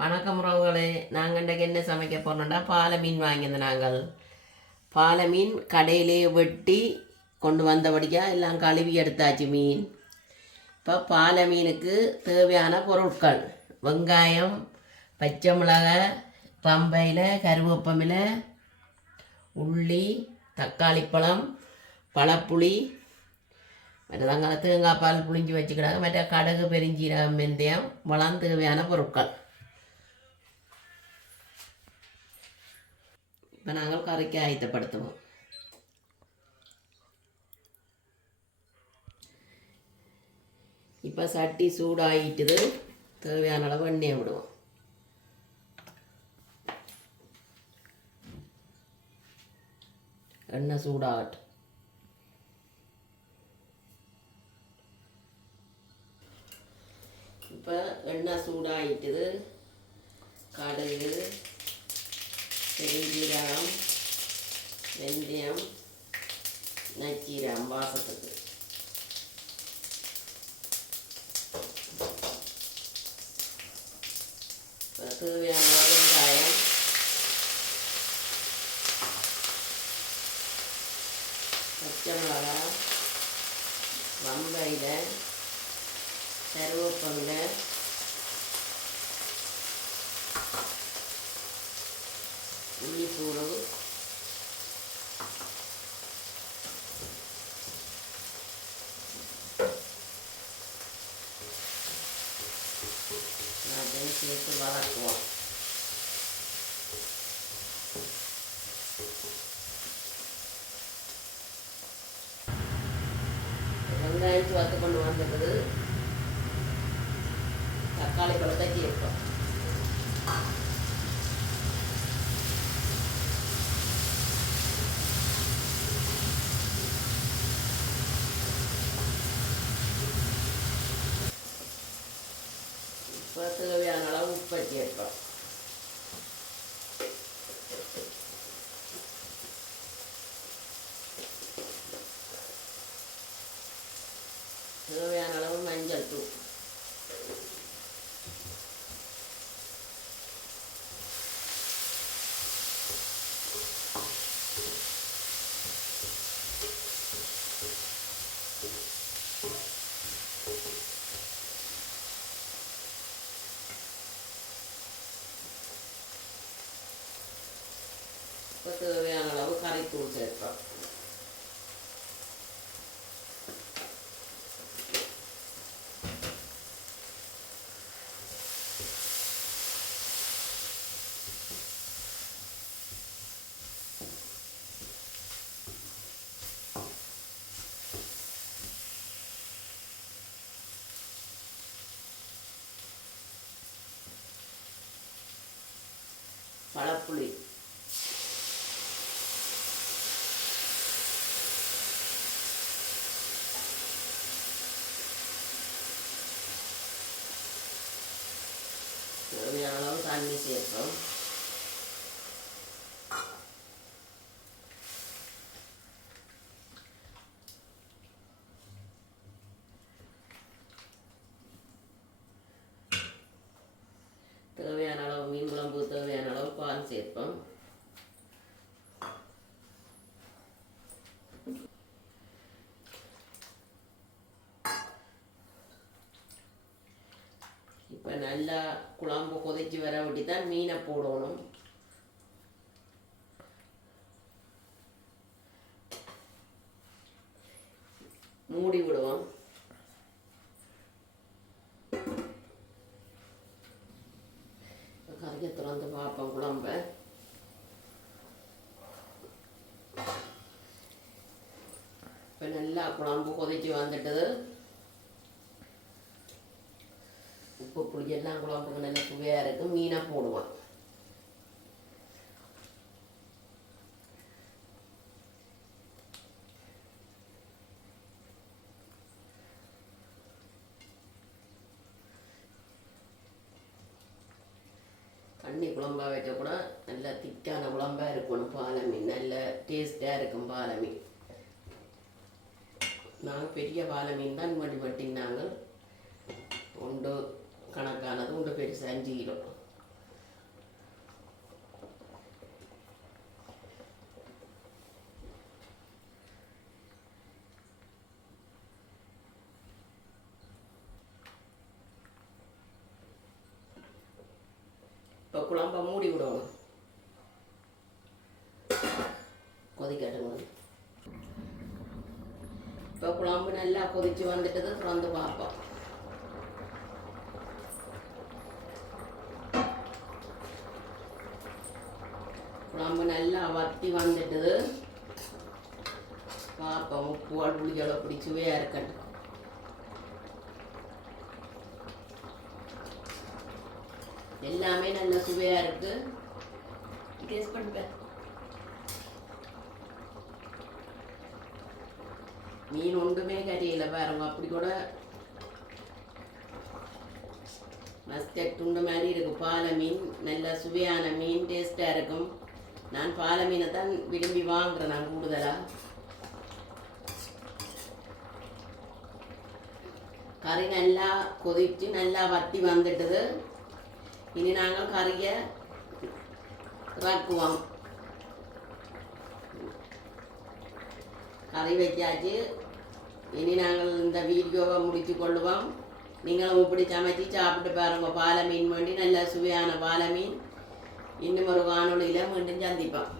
வணக்கம் உறவுகளே. நாங்கள் இன்றைக்கு என்ன சமைக்க போறோம்னா பாலை மீன் வாங்கியிருந்தோம் நாங்கள். பாலை மீன் கடையிலே வெட்டி கொண்டு வந்தபடியாக எல்லாம் கழுவி எடுத்தாச்சு மீன். இப்போ பாலை மீனுக்கு தேவையான பொருட்கள். வெங்காயம் பச்சை மிளகாய் பம்பையில் கருவேப்பமில் உள்ளி தக்காளி பழம் பழப்புளி மற்றதாங்க தேங்காய் பால் புளிஞ்சு வச்சுக்கிறாங்க மற்ற கடுகு பெருஞ்சீரகம் வெந்தயம் வளம் தேவையான பொருட்கள். இப்போ நாங்கள் கறிக்கு ஆயத்தப்படுத்துவோம் இப்போ சட்டி சூடாகிட்டுது தேவையான அளவு எண்ணெயை விடுவோம் எண்ணெய் சூடாகட்டும் இப்போ எண்ணெய் சூடாகிட்டுது கடுகு பெருஞ்சீரகம் வெந்தயம் நச்சீரகம் வாசத்துக்கு இப்போ தேவையான அளவு வெங்காயம் பச்சை மிளகா வம்பையில் கருவேப்பங்கை சேர்த்து வதக்குவோம் வெங்காயம் வறுத்து கொண்டு வந்துடுது தக்காளி பழத்தை கேட்போம் இப்போ தேவையான அளவு உப்பை சேர்ப்போம் தேவையான அளவு மஞ்சள் தூள் இப்போ தேவையான அளவு கரைத்தூள் சேர்ப்போம். பழப்புளி. தேவையான அளவு தண்ணி சேர்ப்போம் தேவையான அளவு மீன் குழம்பு தேவையான அளவு பால் சேர்ப்போம் இப்போ நல்லா குழம்பு கொதிச்சு வர விட்டு தான் மீனை போடணும். மூடி விடுவோம். கறியை திறந்து பார்ப்போம் குழம்ப. இப்போ நல்லா குழம்பு கொதிச்சு வந்துட்டது உப்பு புளி எல்லாம் குழம்புக்கு நல்ல சுவையாக இருக்கும். மீனை போடுவான். தண்ணி குழம்பா வைக்க கூட நல்ல திக்கான குழம்பா இருக்கணும். பாலை மீன் நல்ல டேஸ்டாக இருக்கும் பாலை மீன் நாங்கள் பெரிய பாலை மீன் தான் வட்டி வட்டினாங்க അതുകൊണ്ട് പേര് സാന്റീനോ ഇപ്പൊ കുളമ്പം മൂടി വിടണം കൊതിക്കട്ടുന്നത് ഇപ്പൊ കുളമ്പിനെല്ലാം കൊതിച്ച് വന്നിട്ടത് തുറന്ന് പാപ്പം. குழம்பு நல்லா வத்தி வந்துட்டுது பார்ப்போம் உப்பு புளியோட பிடி சுவையாக இருக்கட்டும். எல்லாமே நல்ல சுவையாக இருக்கு. டேஸ்ட் பண்ணிப்பேன் மீன் ஒன்றுமே கறியில பாருங்க அப்படி கூட மஸ்டர்ட் துண்டு மாதிரி இருக்கு. பாலை மீன் நல்ல சுவையான மீன் டேஸ்ட்டாக இருக்கும். நான் பாலை மீனை தான் விரும்பி வாங்குறேன் நான் கூடுதலாக கறி நல்லா கொதிச்சு நல்லா வத்தி வந்துட்டது. இனி நாங்கள் கறியை இறக்குவோம். கறி வைக்காச்சு இனி நாங்கள் இந்த வீடியோவை முடித்து கொள்ளுவோம். நீங்களும் இப்படி சமைச்சு சாப்பிட்டு பாருங்க. பாலை மீன் வேண்டி நல்ல சுவையான பாலை மீன் இன்னும் ஒரு காணொளியில் மீண்டும் சந்திப்போம்